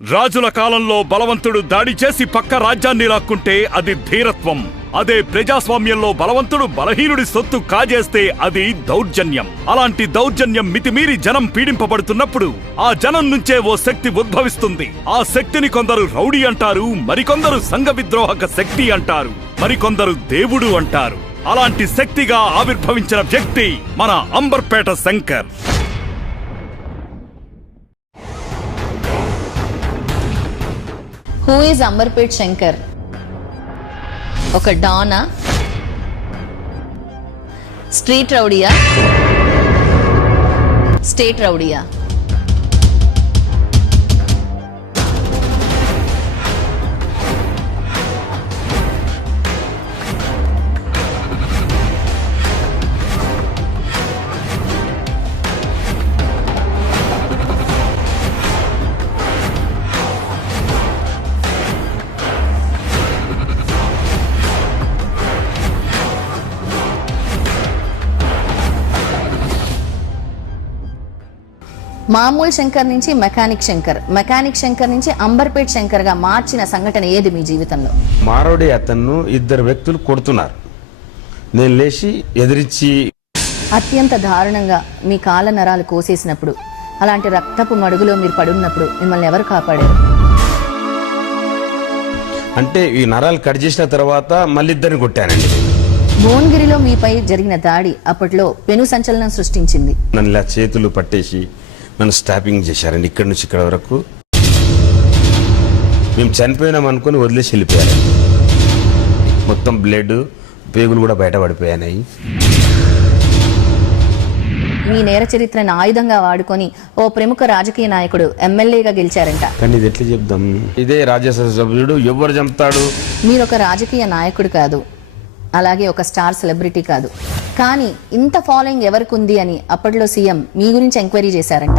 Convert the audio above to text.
రాజుల కాలంలో బలవంతుడు దాడి చేసి పక్క రాజ్యాన్ని లాక్కుంటే అది ధీరత్వం. అదే ప్రజాస్వామ్యంలో బలవంతుడు బలహీనుడి సొత్తు కాజేస్తే అది దౌర్జన్యం. అలాంటి దౌర్జన్యం మితిమీరి జనం పీడింపబడుతున్నప్పుడు ఆ జనం నుంచే ఓ శక్తి ఉద్భవిస్తుంది. ఆ శక్తిని కొందరు రౌడీ అంటారు, మరికొందరు సంఘ విద్రోహక శక్తి అంటారు, మరికొందరు దేవుడు అంటారు. అలాంటి శక్తిగా ఆవిర్భవించిన వ్యక్తి మన అంబర్పేట శంకర్. Who is Amberpet Shankar? ఒక డానా, స్ట్రీట్ రౌడియా, స్టేట్ రౌడియా? మామూలు శంకర్ నుంచి మెకానిక్ శంకర్, మెకానిక్ శంకర్ నుంచి అంబర్పేట్ శంకర్ గా మార్చిన సంఘటన ఏది మీ జీవితంలో? మారోడి అతన్ను ఇద్దరు వ్యక్తులు కొడుతున్నారు. నేను లేచి ఎదిరించి అత్యంత దారుణంగా మీ కాళ్ళ నరాలు కోసేసినప్పుడు, అలాంటి రక్తపు మడుగులో మీరు పడున్నప్పుడు మిమ్మల్ని ఎవరు కాపాడారు? అంటే ఈ నరాలు కట్ చేసిన తర్వాత మళ్ళీ ఇద్దరిని కొట్టానండి. భువనగిరిలో మీపై జరిగిన దాడి అప్పట్లో పెను సంచలనం సృష్టించింది. నన్ను ఇలా చేతులు పట్టేసి నన్ను స్టాపింగ్ చేశారండి. ఇక్కడి నుంచి ఇక్కడ వరకు మేము చనిపోయినాం అనుకుని వదిలేసి వెళ్ళిపోయారు. మొత్తం బ్లడ్, పేగులు కూడా బయట పడిపోయాయి. మీ నేర చరిత్రను ఆయుధంగా వాడుకొని ఓ ప్రముఖ రాజకీయ నాయకుడు ఎమ్మెల్యేగా గెలిచారంట. కానీ ఇది ఎట్లా చెప్దాం? ఇదే రాజ్యసభ సభ్యుడు ఎవరు చంపుతాడు? మీరు ఒక రాజకీయ నాయకుడు కాదు, అలాగే ఒక స్టార్ సెలబ్రిటీ కాదు. కానీ ఇంత ఫాలోయింగ్ ఎవరికి ఉంది అని అప్పట్లో సీఎం మీ గురించి ఎంక్వైరీ చేశారంట.